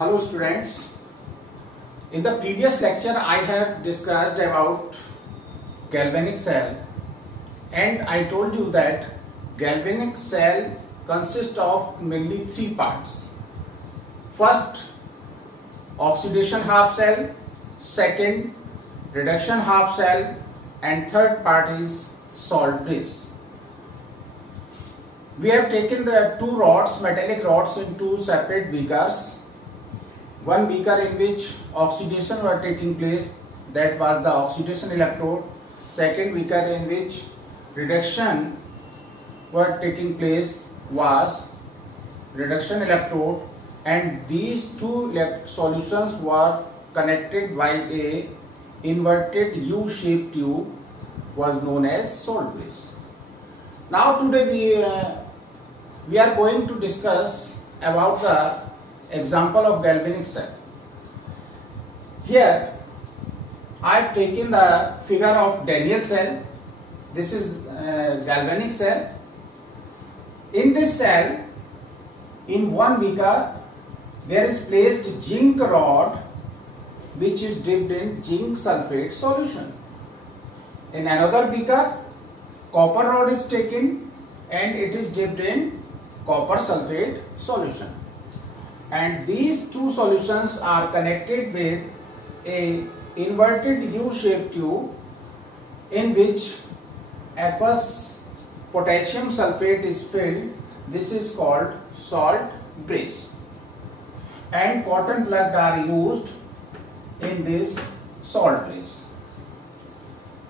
Hello students. In the previous lecture I have discussed about galvanic cell and I told you that galvanic cell consists of mainly three parts. First, oxidation half cell, second, reduction half cell, and third part is salt bridge. We have taken the two rods, metallic rods, into separate beakers. One beaker in which oxidation were taking place, that was the oxidation electrode. Second beaker in which reduction were taking place was reduction electrode, and these two solutions were connected by a inverted U-shaped tube was known as salt bridge. Now today we are going to discuss about the example of galvanic cell. Here I have taken the figure of Daniell cell. This is galvanic cell. In this cell, in one beaker there is placed zinc rod which is dipped in zinc sulfate solution. In another beaker, copper rod is taken and it is dipped in copper sulfate solution. And these two solutions are connected with a inverted U-shaped tube in which aqueous potassium sulfate is filled. This is called salt bridge, and cotton plugs are used in this salt bridge.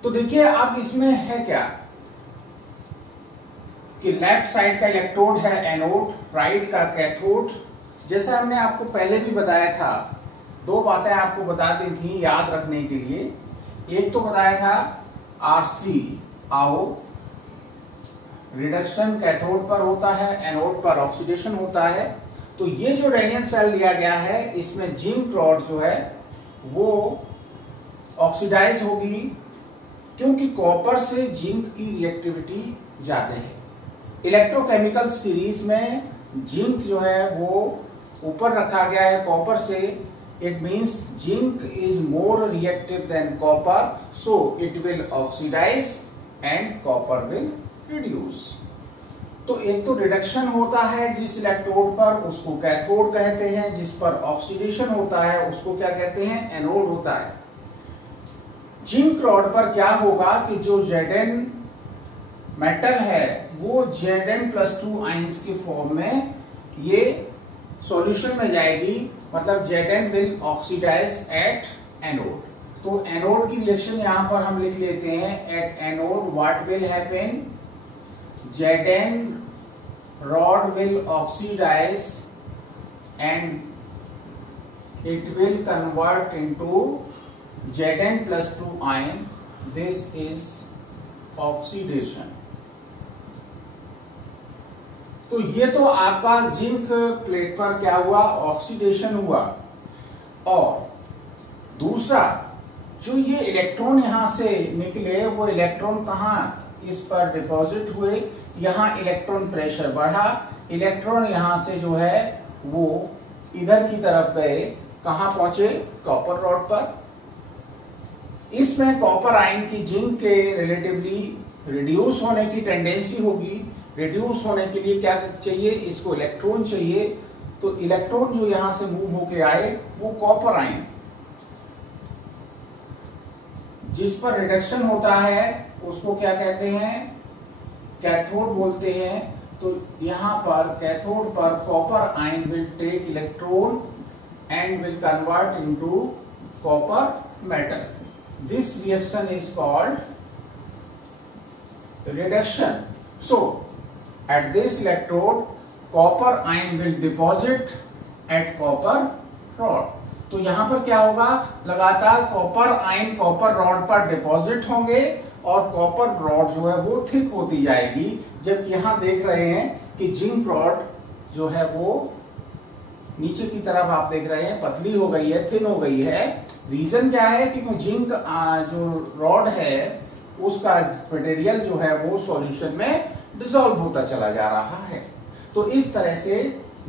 तो देखिए अब इसमें है क्या कि left side का electrode है anode, right का कैथोड. जैसा हमने आपको पहले भी बताया था, दो बातें आपको बता दी थी याद रखने के लिए. एक तो बताया था आरसी आओ, रिडक्शन कैथोड पर होता है, एनोड पर ऑक्सीडेशन होता है. तो ये जो डैनियल सेल दिया गया है, इसमें जिंक रॉड जो है वो ऑक्सीडाइज होगी क्योंकि कॉपर से जिंक की रिएक्टिविटी ज्यादा है. इलेक्ट्रोकेमिकल सीरीज में जिंक जो है वो ऊपर रखा गया है कॉपर से. It means zinc is more reactive than copper, so it will oxidise and copper will reduce. तो एक तो रिडक्शन होता है जिस इलेक्ट्रोड पर, उसको कैथोड कहते हैं. जिस पर ऑक्सीडेशन होता है उसको क्या कहते हैं, एनोड होता है. जिंक रॉड पर क्या होगा कि जो Zn मेटल है वो Zn+2 आयंस के फॉर्म में ये सॉल्यूशन में जाएगी. मतलब Zn will oxidise at anode. तो एनोड की रिएक्शन यहां पर हम लिख लेते हैं. At anode what will happen, Zn rod will oxidize and it will convert into Zn+2 ion. This is oxidation. तो ये तो आपका जिंक प्लेट पर क्या हुआ, ऑक्सीडेशन हुआ. और दूसरा जो ये इलेक्ट्रॉन यहां से निकले वो इलेक्ट्रॉन कहां इस पर डिपॉजिट हुए. यहां इलेक्ट्रॉन प्रेशर बढ़ा, इलेक्ट्रॉन यहां से जो है वो इधर की तरफ गए. कहां पहुंचे, कॉपर रॉड पर. इसमें कॉपर आयन की जिंक के रिलेटिवली रिड्यूस होने की टेंडेंसी होगी. रिड्यूस होने के लिए क्या चाहिए, इसको इलेक्ट्रॉन चाहिए. तो इलेक्ट्रॉन जो यहां से मूव होके आए वो कॉपर आयन, जिस पर रिडक्शन होता है उसको क्या कहते हैं, कैथोड बोलते हैं. तो यहां पर कैथोड पर copper ion will take electron and will convert into copper metal. This reaction is called reduction. So at this electrode copper ion will deposit at copper rod. तो यहां पर क्या होगा, लगातार कॉपर आयन कॉपर रॉड पर deposit होंगे और copper rod जो है वो थिक होती जाएगी. जबकि यहां देख रहे हैं कि जिंक रॉड जो है वो नीचे की तरफ आप देख रहे हैं पतली हो गई है, थिन हो गई है. रीजन क्या है कि जिंक जो रॉड है उसका मटेरियल जो है वो सॉल्यूशन में डिसॉल्व होता चला जा रहा है. तो इस तरह से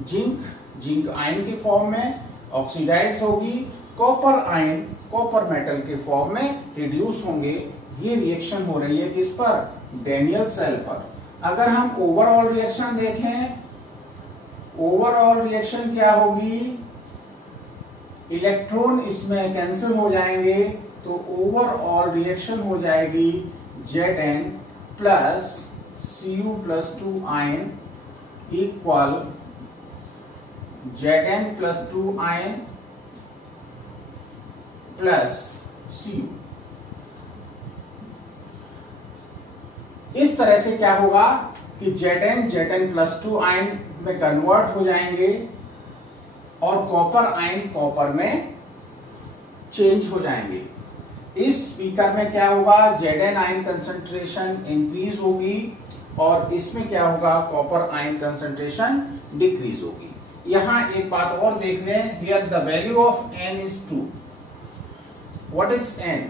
जिंक आयन के फॉर्म में, ऑक्सीडाइज होगी, कॉपर आयन कॉपर मेटल के फॉर्म में रिड्यूस होंगे। ये रिएक्शन हो रही है किस पर? डैनियल सेल पर। अगर हम ओवरऑल रिएक्शन देखें, ओवरऑल रिएक्शन क्या होगी? इलेक्ट्रॉन इसमें कैंसिल हो जाएंगे, तो ओवरऑल रिएक्शन हो जाएगी Zn plus Cu+2 ion equal Zn+2 ion plus Cu। इस तरह से क्या होगा कि Zn+2 आयन में कन्वर्ट हो जाएंगे और कॉपर आयन कॉपर में चेंज हो जाएंगे। इस स्पीकर में क्या होगा? Zn आयन कंसंट्रेशन इंक्रीज होगी और इसमें क्या होगा? कॉपर आयन कंसंट्रेशन डिक्रीज होगी। यहां एक बात और देख लें, here the value of N is 2। What is N?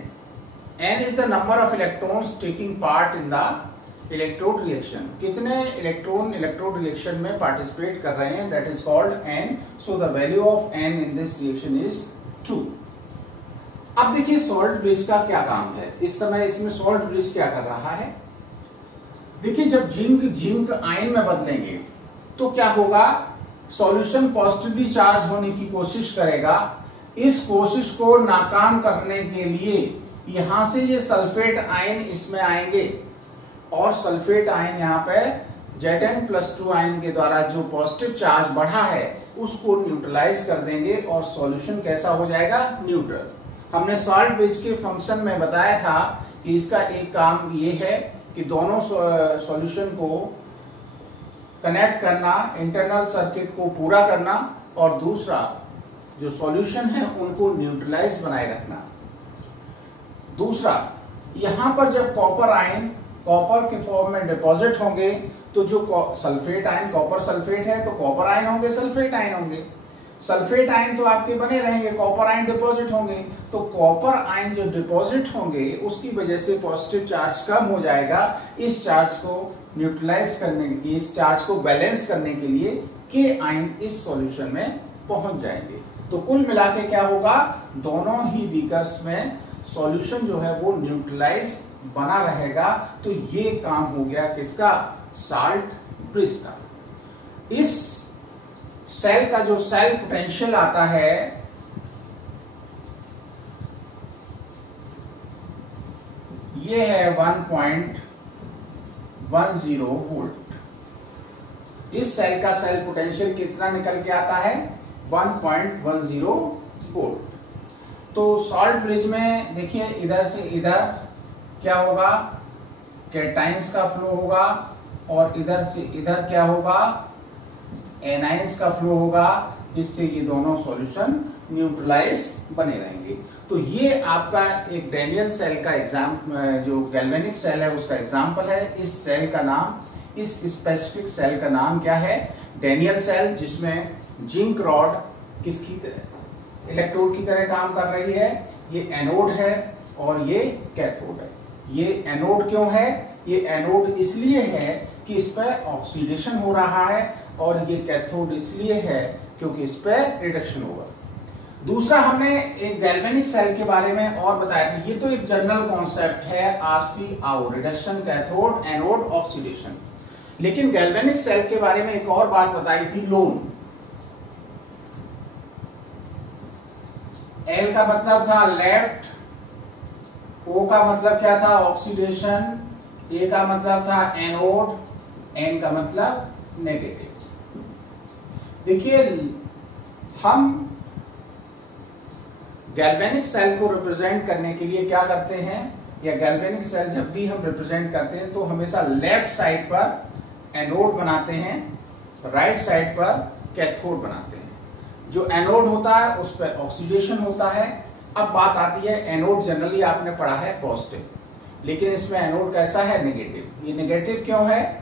N is the number of electrons taking part in the electrode reaction. कितने इलेक्ट्रॉन इलेक्ट्रोड रिएक्शन में पार्टिसिपेट कर रहे हैं, that is called N। So the value of N in this reaction is 2। अब देखिए salt bridge का क्या काम है। इस समय इसमें सॉल्ट ब्रिज क्या कर रहा है? देखिए जब जिंक आयन में बदलेंगे तो क्या होगा? सॉल्यूशन पॉजिटिवली चार्ज होने की कोशिश करेगा। इस कोशिश को नाकाम करने के लिए यहां से ये सल्फेट आयन इसमें आएंगे और सल्फेट आयन यहाँ पे Zn+2 आयन के द्वारा जो पॉजिटिव चार्ज बढ़ा है उसको न्यूट्रलाइज कर देंगे और सॉल्यूशन कैसा हो जाएगा? न्यूट्रल। हमने सॉल्ट ब्रिज के फंक्शन में बताया था कि इसका एक काम ये है कि दोनों सॉल्यूशन को कनेक्ट करना, इंटरनल सर्किट को पूरा करना और दूसरा जो सॉल्यूशन है उनको न्यूट्रलाइज बनाए रखना। दूसरा, यहां पर जब कॉपर आयन कॉपर के फॉर्म में डिपॉजिट होंगे तो जो सल्फेट आयन, कॉपर सल्फेट है तो कॉपर आयन होंगे, सल्फेट आयन होंगे। सल्फेट आयन तो आपके बने रहेंगे, कॉपर आयन डिपॉजिट होंगे। तो कॉपर आयन जो डिपॉजिट होंगे उसकी वजह से पॉजिटिव चार्ज कम हो जाएगा। इस चार्ज को न्यूट्रलाइज करने के लिए, इस चार्ज को बैलेंस करने के लिए के आयन इस सॉल्यूशन में पहुंच जाएंगे। तो कुल मिला के क्या होगा? दोनों ही बीकर्स में सॉल्यूशन जो है वो न्यूट्रलाइज बना रहेगा। तो ये काम हो गया किसका? सॉल्ट ब्रिज का। इस सेल का जो सेल पोटेंशियल आता है ये है 1.10 वोल्ट। इस सेल का सेल पोटेंशियल कितना निकल के आता है? 1.10 वोल्ट। तो सॉल्ट ब्रिज में देखिए इधर से इधर क्या होगा? कैटाइंस का फ्लो होगा और इधर से इधर क्या होगा? एनाइंस का फ्लो होगा, जिससे ये दोनों सॉल्यूशन न्यूट्रलाइज बने रहेंगे। तो ये आपका एक डैनियल सेल का जो गैल्वेनिक सेल है उसका एग्जांपल है। इस सेल का नाम, इस स्पेसिफिक सेल का नाम क्या है? डैनियल सेल, जिसमें जिंक रॉड किसकी इलेक्ट्रोड की तरह काम कर रही है। ये एनोड है और ये कैथोड है। ये एनोड क्यों है? ये एनोड इसलिए है कि इस पर ऑक्सीडेशन हो रहा है और ये कैथोड इसलिए है क्योंकि इस पर रिडक्शन होगा। दूसरा, हमने एक गैल्वेनिक सेल के बारे में और बताया था। ये तो एक जनरल कॉन्सेप्ट है, RCO, reduction, cathode, anode, oxidation. लेकिन गैल्वेनिक सेल के बारे में एक और बात बताई थी, लोन। L का मतलब था लेफ्ट, O का मतलब क्या था? ऑक्सीडेशन, A का मतलब था एनोड, N का मतलब नेगेटिव। देखिए हम गैल्वेनिक सेल को रिप्रेजेंट करने के लिए क्या करते हैं, या गैल्वेनिक सेल जब भी हम रिप्रेजेंट करते हैं तो हमेशा लेफ्ट साइड पर एनोड बनाते हैं, राइट साइड पर कैथोड बनाते हैं। जो एनोड होता है उस पर ऑक्सीडेशन होता है। अब बात आती है, एनोड जनरली आपने पढ़ा है पॉजिटिव, लेकिन इसमें एनोड कैसा है? नेगेटिव। ये नेगेटिव क्यों है?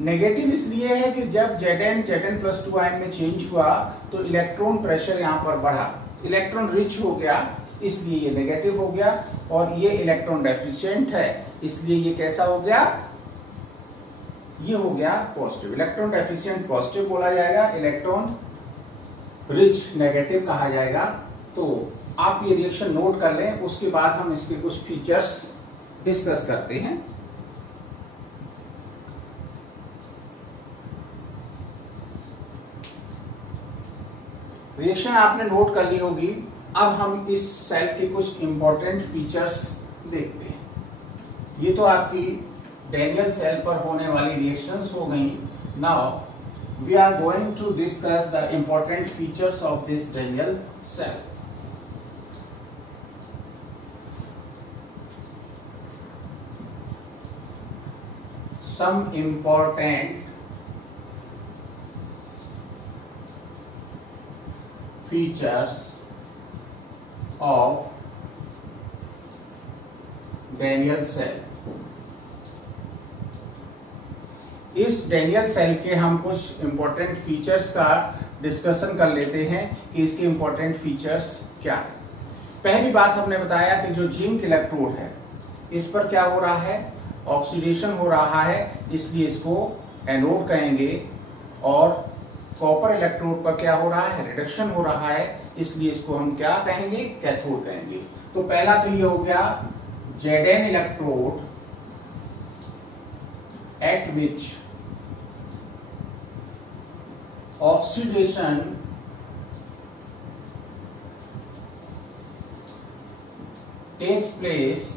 नेगेटिव इसलिए है कि जब Zn+2 आयन में चेंज हुआ तो इलेक्ट्रॉन प्रेशर यहां पर बढ़ा, इलेक्ट्रॉन रिच हो गया, इसलिए ये नेगेटिव हो गया। और ये इलेक्ट्रॉन डेफिशिएंट है, इसलिए ये कैसा हो गया? ये हो गया पॉजिटिव। इलेक्ट्रॉन डेफिशिएंट पॉजिटिव बोला जाएगा, इलेक्ट्रॉन रिच नेगेटिव कहा जाएगा। तो आप ये रिएक्शन नोट कर लें, उसके बाद हम इसके कुछ फीचर्स डिस्कस करते हैं। रिएक्शन आपने नोट कर ली होगी। अब हम इस सेल के कुछ इंपॉर्टेंट फीचर्स देखते हैं। ये तो आपकी डैनियल सेल पर होने वाली रिएक्शंस हो गई। Now we are going to discuss the important features of this Daniell cell. Some important features of Daniell cell. इस डैनियल सेल के हम कुछ इंपॉर्टेंट फीचर्स का डिस्कशन कर लेते हैं कि इसके इंपॉर्टेंट फीचर्स क्या है। पहली बात हमने बताया कि जो जिंक इलेक्ट्रोड है इस पर क्या हो रहा है, ऑक्सीडेशन हो रहा है, इसलिए इसको एनोड कहेंगे। और कॉपर इलेक्ट्रोड पर क्या हो रहा है, रिडक्शन हो रहा है, इसलिए इसको हम क्या कहेंगे, कैथोड कहेंगे। तो पहला तो ये हो गया Zn electrode at which oxidation takes place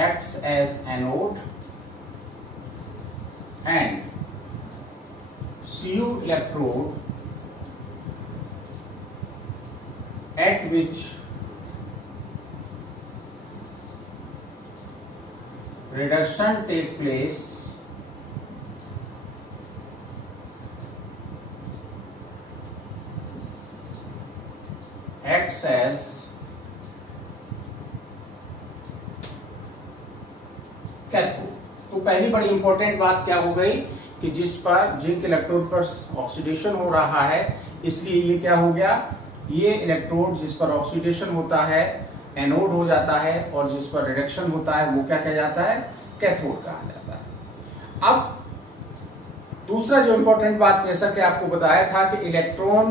acts as anode, and Cu electrode at which reduction take place acts as cathode. तो पहली बड़ी इंपॉर्टेंट बात क्या हो गई कि जिस पर जिंक इलेक्ट्रोड पर ऑक्सीडेशन हो रहा है, इसलिए ये क्या हो गया, ये इलेक्ट्रोड जिस पर ऑक्सीडेशन होता है एनोड हो जाता है, और जिस पर रिडक्शन होता है वो क्या कहा जाता है, कैथोड कहा जाता है। अब दूसरा जो इंपॉर्टेंट बात, जैसा कि आपको बताया था कि इलेक्ट्रॉन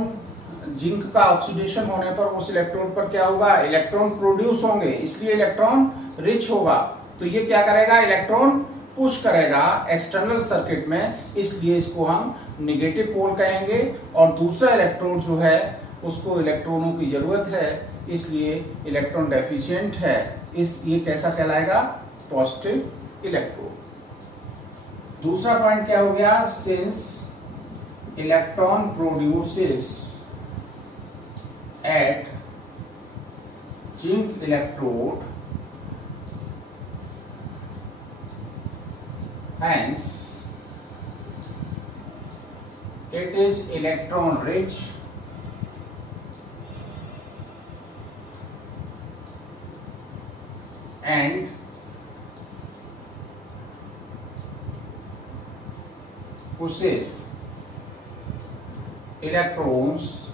जिंक का ऑक्सीडेशन होने पर उस इलेक्ट्रोड पर क्या होगा, इलेक्ट्रॉन प्रोड्यूस होंगे, इसलिए इलेक्ट्रॉन रिच होगा। तो ये क्या करेगा, इलेक्ट्रॉन पुश करेगा एक्सटर्नल सर्किट में, इसलिए इसको हम नेगेटिव पोल कहेंगे। और दूसरा इलेक्ट्रोड जो है उसको इलेक्ट्रॉनों की जरूरत है, इसलिए इलेक्ट्रॉन डेफिशिएंट है, ये कैसा कहलाएगा, पॉजिटिव इलेक्ट्रोड। दूसरा पॉइंट क्या हो गया, since electron produces at zinc electrode, hence it is electron rich and pushes electrons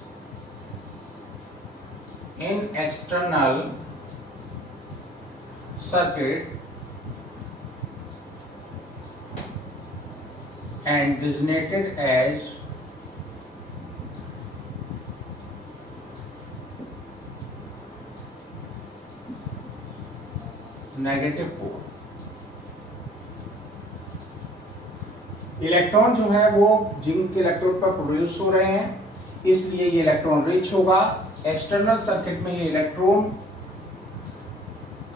in external circuit and designated as negative pole. Electron जो है वो जिंक के इलेक्ट्रोड पर प्रोड्यूस हो रहे हैं, इसलिए ये इलेक्ट्रॉन रिच होगा। एक्सटर्नल सर्किट में ये इलेक्ट्रॉन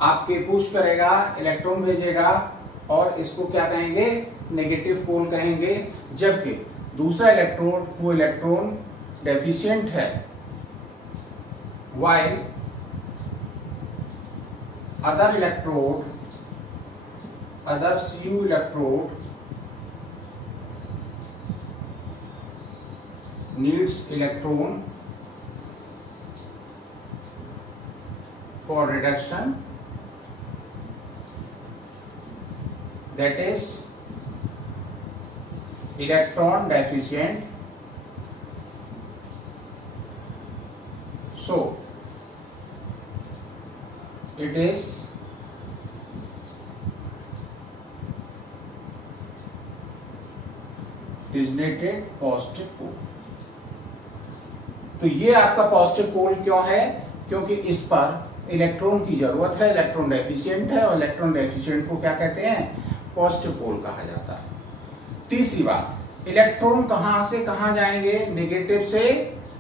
आपके पुश करेगा, इलेक्ट्रॉन भेजेगा, और इसको क्या कहेंगे, नेगेटिव पोल कहेंगे। जबकि दूसरा इलेक्ट्रोड वो इलेक्ट्रॉन डेफिशिएंट है, while other electrode, other Cu electrode needs electron for reduction, that is electron deficient. So it is designated positive pole. तो ये आपका पॉजिटिव पोल क्यों है? क्योंकि इस पर इलेक्ट्रॉन की जरूरत है, इलेक्ट्रॉन डेफिशिएंट है, और इलेक्ट्रॉन डेफिशिएंट को क्या कहते हैं? पॉजिटिव पोल कहा जाता है। तीसरी बात, इलेक्ट्रॉन कहां से कहां जाएंगे? नेगेटिव से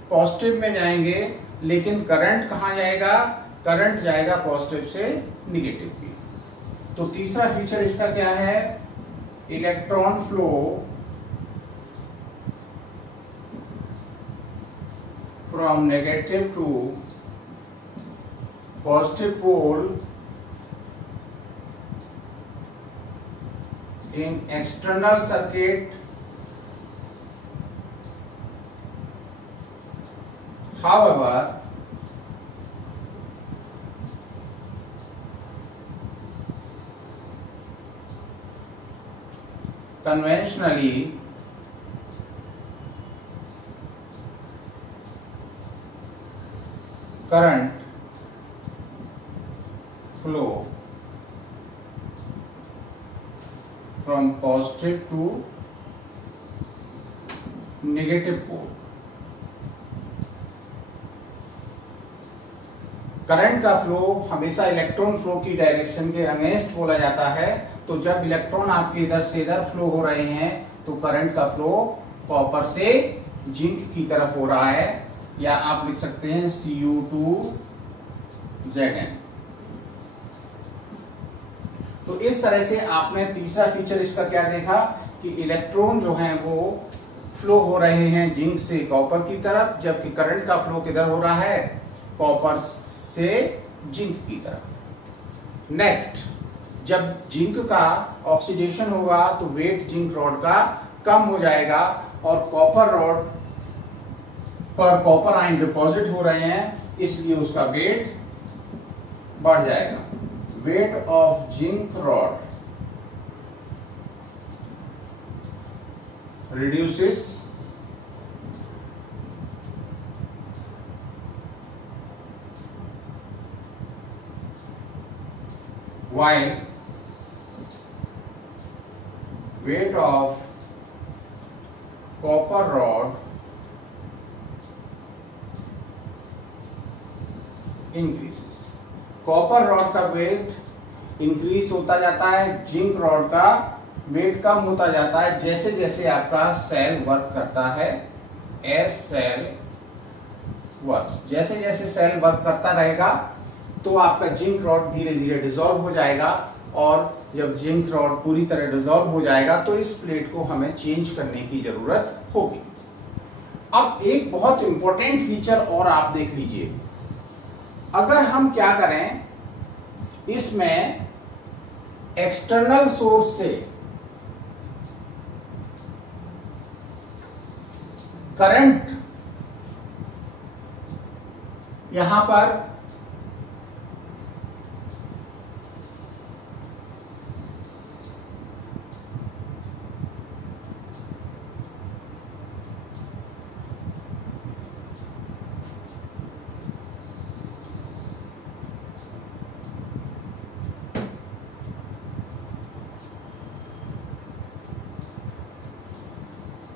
पॉजिटिव में जाएंगे, लेकिन करंट कहां जाएगा? करंट जाएगा पॉजिटिव से नेगेटिव की। तो तीसरा फीचर इसका क्या है? Electron flow from negative to positive pole in external circuit, however conventionally current flow from positive to negative pole। Current का फ्लो हमेशा इलेक्ट्रॉन फ्लो की डायरेक्शन के अगेंस्ट बोला जाता है। तो जब इलेक्ट्रॉन आपके इधर से इधर फ्लो हो रहे हैं तो करंट का फ्लो कॉपर से जिंक की तरफ हो रहा है, या आप लिख सकते हैं Cu2Zn। तो इस तरह से आपने तीसरा फीचर इसका क्या देखा कि इलेक्ट्रॉन जो हैं वो फ्लो हो रहे हैं जिंक से कॉपर की तरफ, जबकि करंट का फ्लो किधर हो रहा है? कॉपर से जिंक की तरफ। नेक्स्ट, जब जिंक का ऑक्सीडेशन होगा तो वेट जिंक रॉड का कम हो जाएगा, और कॉपर रॉड पर कॉपर आयन डिपॉजिट हो रहे हैं, इसलिए उसका वेट बढ़ जाएगा। weight of zinc rod reduces while weight of copper rod increases। Copper rod का वेट इंक्रीज होता जाता है, जिंक रॉड का वेट कम होता जाता है जैसे जैसे आपका सेल वर्क करता है। एज सेल वर्क्स, जैसे जैसे सेल वर्क करता रहेगा तो आपका जिंक रॉड धीरे धीरे डिसॉल्व हो जाएगा, और जब जिंक रॉड पूरी तरह डिसॉल्व हो जाएगा तो इस प्लेट को हमें चेंज करने की जरूरत होगी। अब एक बहुत इंपॉर्टेंट फीचर और आप देख लीजिए, अगर हम क्या करें, इसमें एक्सटर्नल सोर्स से करंट यहां पर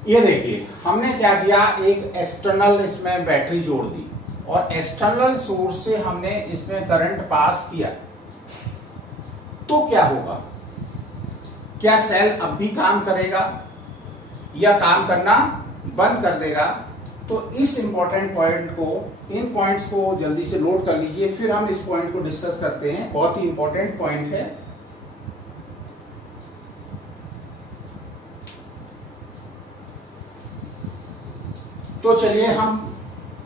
ये देखिए हमने क्या किया, एक एक्सटर्नल इसमें बैटरी जोड़ दी और एक्सटर्नल सोर्स से हमने इसमें करंट पास किया, तो क्या होगा? क्या सेल अब भी काम करेगा या काम करना बंद कर देगा? तो इस इंपॉर्टेंट पॉइंट को, इन पॉइंट्स को जल्दी से नोट कर लीजिए, फिर हम इस पॉइंट को डिस्कस करते हैं। बहुत ही इंपॉर्टेंट पॉइंट है। तो चलिए हम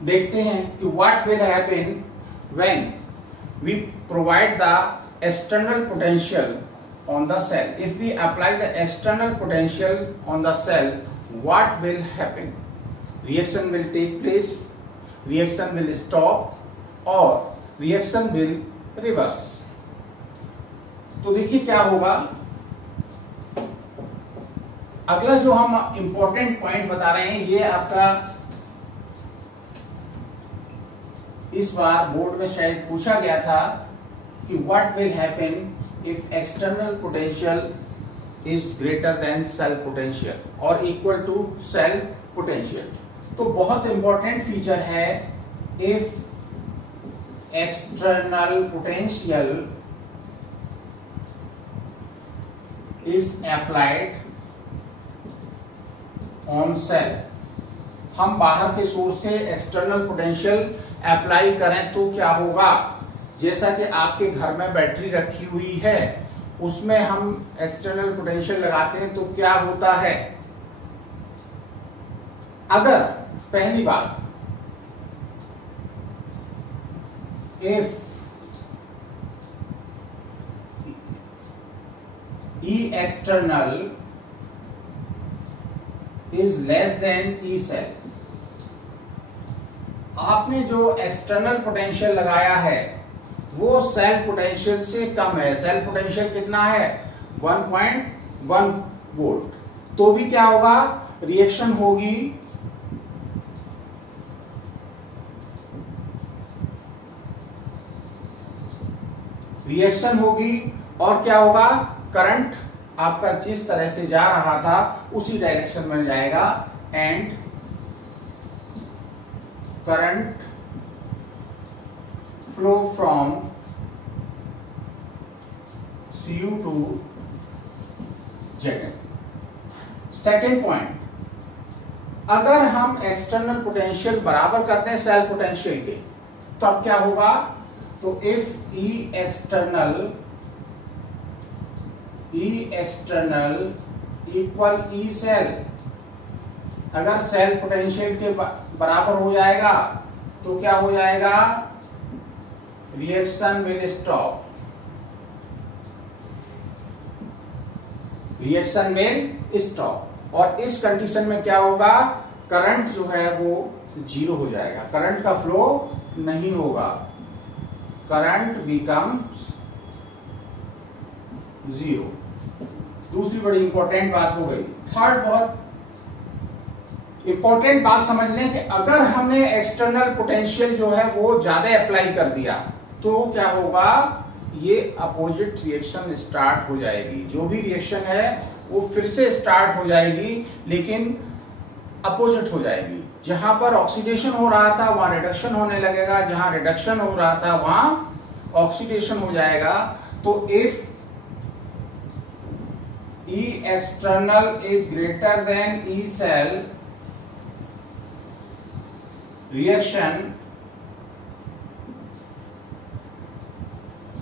देखते हैं कि what will happen when we provide the external potential on the cell। If we apply the external potential on the cell, what will happen? Reaction will take place, reaction will stop, or reaction will reverse। तो देखिए क्या होगा। अगला जो हम important point बता रहे हैं, ये आपका इस बार बोर्ड में शायद पूछा गया था कि what will happen if external potential is greater than cell potential और इक्वल टू सेल पोटेंशियल। तो बहुत इंपॉर्टेंट फीचर है, if external potential is applied on cell, हम बाहर के सोर्स से एक्सटर्नल पोटेंशियल अप्लाई करें तो क्या होगा, जैसा कि आपके घर में बैटरी रखी हुई है उसमें हम एक्सटर्नल पोटेंशियल लगाते हैं तो क्या होता है, अगर पहली बात if E external is less than E cell, आपने जो एक्सटर्नल पोटेंशियल लगाया है वो सेल पोटेंशियल से कम है, सेल पोटेंशियल कितना है 1.1 वोल्ट, तो भी क्या होगा, रिएक्शन होगी, और क्या होगा, करंट आपका जिस तरह से जा रहा था उसी डायरेक्शन में जाएगा and current flow from Cu to Zn। Second point, अगर हम एक्सटर्नल पोटेंशियल बराबर करते हैं सेल पोटेंशियल के तो अब क्या होगा, तो if E external equal E cell, अगर सेल पोटेंशियल के बराबर हो जाएगा तो क्या हो जाएगा, रिएक्शन विल स्टॉप, और इस कंडीशन में क्या होगा, करंट जो है वो जीरो हो जाएगा, करंट का फ्लो नहीं होगा, करंट बिकम्स जीरो। दूसरी बड़ी इंपॉर्टेंट बात हो गई। थर्ड बहुत इंपॉर्टेंट बात समझ लें कि अगर हमने एक्सटर्नल पोटेंशियल जो है वो ज्यादा अप्लाई कर दिया तो क्या होगा, ये अपोजिट रिएक्शन स्टार्ट हो जाएगी, जो भी रिएक्शन है वो फिर से स्टार्ट हो जाएगी लेकिन अपोजिट हो जाएगी, जहां पर ऑक्सीडेशन हो रहा था वहां रिडक्शन होने लगेगा, जहां रिडक्शन हो रहा था वहां ऑक्सीडेशन हो जाएगा। तो if E external is greater than E cell, reaction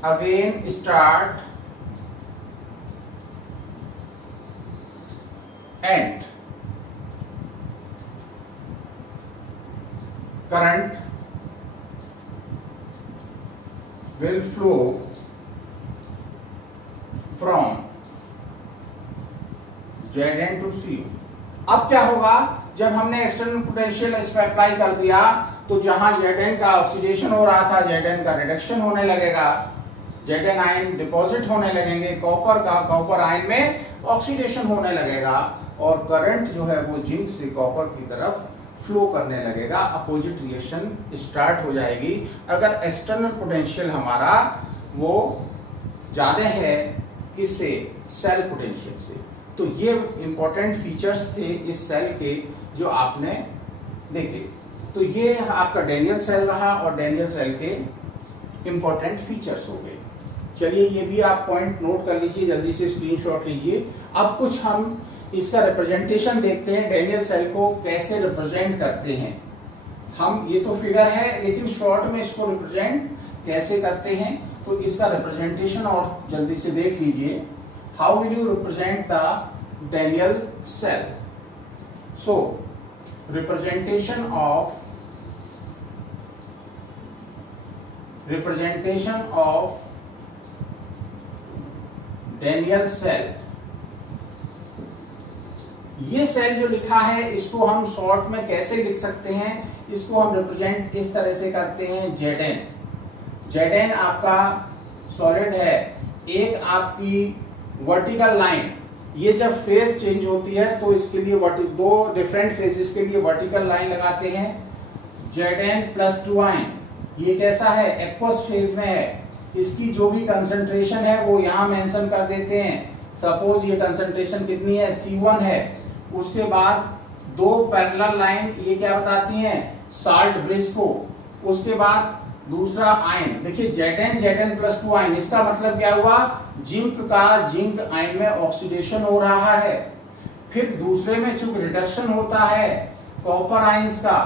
again start and current will flow from Zn to Cu। अब क्या होगा, जब हमने एक्सटर्नल पोटेंशियल इस पर अप्लाई कर दिया तो जहां Zn का ऑक्सीडेशन हो रहा था Zn का रिडक्शन होने लगेगा, Zn आयन डिपॉजिट होने लगेंगे कॉपर का, कॉपर आयन में ऑक्सीडेशन होने लगेगा और करंट जो है वो जिंक से कॉपर की तरफ फ्लो करने लगेगा, अपोजिट रिएक्शन स्टार्ट हो जाएगी। अगर एक्सटर्नल पोटेंशियल हमारा वो ज्यादा है किससे, सेल पोटेंशियल से। तो ये इंपॉर्टेंट फीचर्स थे इस सेल के जो आपने देखे। तो ये आपका डैनियल सेल रहा और डैनियल सेल के इंपॉर्टेंट फीचर्स हो गए। चलिए ये भी आप पॉइंट नोट कर लीजिए, जल्दी से स्क्रीनशॉट लीजिए। अब कुछ हम इसका रिप्रेजेंटेशन देखते हैं, डैनियल सेल को कैसे रिप्रेजेंट करते हैं हम। ये तो फिगर है लेकिन शॉर्ट में इसको रिप्रेजेंट कैसे करते हैं, तो इसका रिप्रेजेंटेशन और जल्दी से देख लीजिए। How will you represent the Daniell cell? So, representation of Daniell cell, ये सेल जो लिखा है इसको हम शॉर्ट में कैसे लिख सकते हैं, इसको हम रिप्रेजेंट इस तरह से करते हैं। Zn आपका सॉलिड है, एक आपकी वर्टिकल लाइन, ये जब फेज चेंज होती है तो इसके लिए दो डिफरेंट फेजेस के लिए वर्टिकल लाइन लगाते हैं। Zn+2 आयन ये कैसा है, एक्वस फेज में है, इसकी जो भी कंसंट्रेशन है वो यहां मेंशन कर देते हैं सपोज ये कंसंट्रेशन कितनी है, C1 है। उसके बाद दो पैरेलल लाइन ये क्या बताती हैं, साल्ट ब्रिज को। उसके बाद दूसरा आयन, देखिए Zn+2 आयन, इसका मतलब क्या हुआ, जिंक का जिंक आयन में ऑक्सीडेशन हो रहा है। फिर दूसरे में चूंकि रिडक्शन होता है कॉपर आयंस का,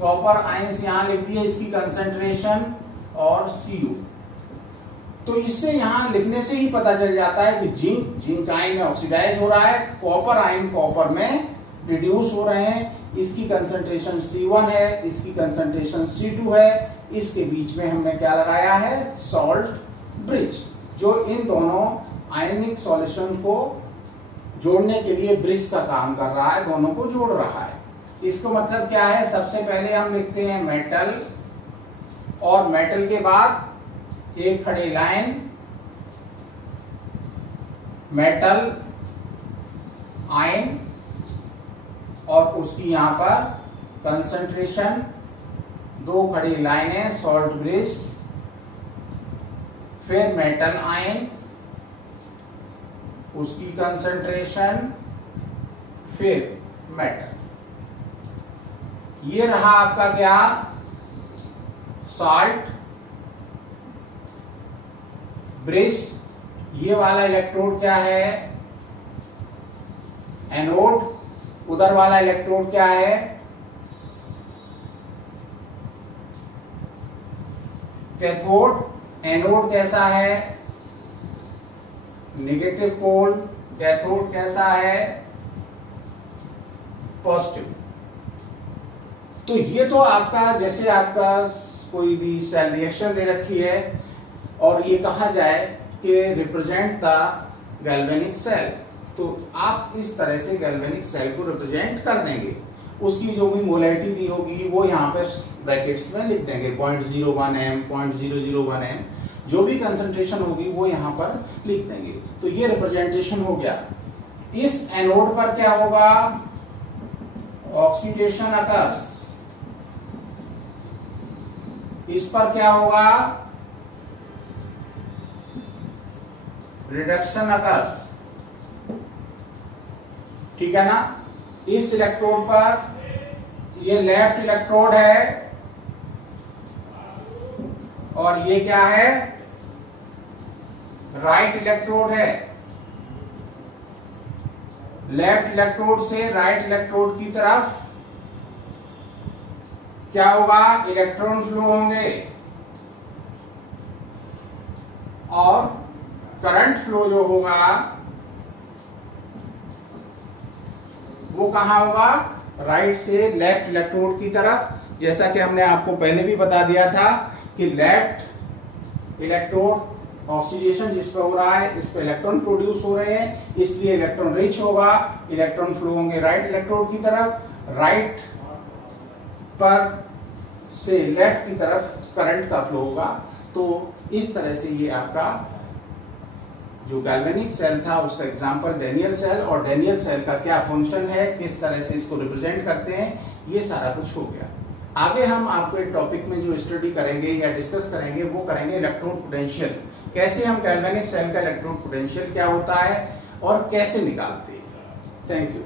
कॉपर आयंस यहां लिख दिए इसकी कंसंट्रेशन और Cu। तो इससे यहां लिखने से ही पता चल जाता है कि जिंक आयन में ऑक्सीडाइज हो रहा है, कॉपर आयन कॉपर में रिड्यूस हो रहे हैं। इसकी कंसंट्रेशन C1 है, इसकी कंसंट्रेशन C2 है। इसके बीच में हमने क्या लगाया है, सॉल्ट ब्रिज, जो इन दोनों आयनिक सॉल्यूशन को जोड़ने के लिए ब्रिज का काम कर रहा है, दोनों को जोड़ रहा है। इसको मतलब क्या है, सबसे पहले हम लिखते हैं मेटल, और मेटल के बाद एक खड़ी लाइन मेटल आयन, और उसकी यहां पर कंसंट्रेशन, दो खड़ी लाइनें सॉल्ट ब्रिज, फिर मेटल आयन, उसकी कंसंट्रेशन, फिर मेटल। ये रहा आपका क्या, सॉल्ट ब्रिज। ये वाला इलेक्ट्रोड क्या है, एनोड। उधर वाला इलेक्ट्रोड क्या है, कैथोड। एनोड कैसा है, नेगेटिव पोल। कैथोड कैसा है, पॉजिटिव। तो ये तो आपका, जैसे आपका कोई भी सेल रिएक्शन दे रखी है और ये कहा जाए कि रिप्रेजेंट द गैल्वेनिक सेल, तो आप इस तरह से गैल्वेनिक सेल को रिप्रेजेंट कर देंगे। उसकी जो भी मोलैरिटी दी होगी वो यहाँ पे ब्रैकेट्स में लिख देंगे, 0.01 m, 0.001 m, जो भी कंसंट्रेशन होगी वो यहाँ पर लिख देंगे। तो ये रिप्रेजेंटेशन हो गया। इस एनोड पर क्या होगा, ऑक्सीडेशन अकर्स। इस पर क्या होगा, रिडक्शन अकर्स। ठीक है ना। इस इलेक्ट्रोड पर, ये लेफ्ट इलेक्ट्रोड है और ये क्या है, राइट इलेक्ट्रोड है। लेफ्ट इलेक्ट्रोड से राइट इलेक्ट्रोड की तरफ क्या होगा, इलेक्ट्रॉन फ्लो होंगे और करंट फ्लो जो होगा वो कहां होगा, राइट से लेफ्ट इलेक्ट्रोड की तरफ। जैसा कि हमने आपको पहले भी बता दिया था कि लेफ्ट इलेक्ट्रोड ऑक्सीडेशन जिस पर हो रहा है, इस पर इलेक्ट्रॉन प्रोड्यूस हो रहे हैं, इसलिए इलेक्ट्रॉन रिच होगा, इलेक्ट्रॉन फ्लो होंगे राइट इलेक्ट्रोड की तरफ। राइट पर से लेफ्ट की तरफ करंट का फ्लो होगा। तो इस तरह से ये आपका जो गैल्वेनिक सेल था उसका एग्जांपल डैनियल सेल, और डैनियल सेल का क्या फंक्शन है, किस तरह से इसको रिप्रेजेंट करते हैं, ये सारा कुछ हो गया। आगे हम आपको एक टॉपिक में जो स्टडी करेंगे या डिस्कस करेंगे वो करेंगे इलेक्ट्रॉन पोटेंशियल। कैसे हम गैल्वेनिक सेल का इलेक्ट्रॉन पोटेंशियल क्या होता है और कैसे निकालते हैं। Thank you.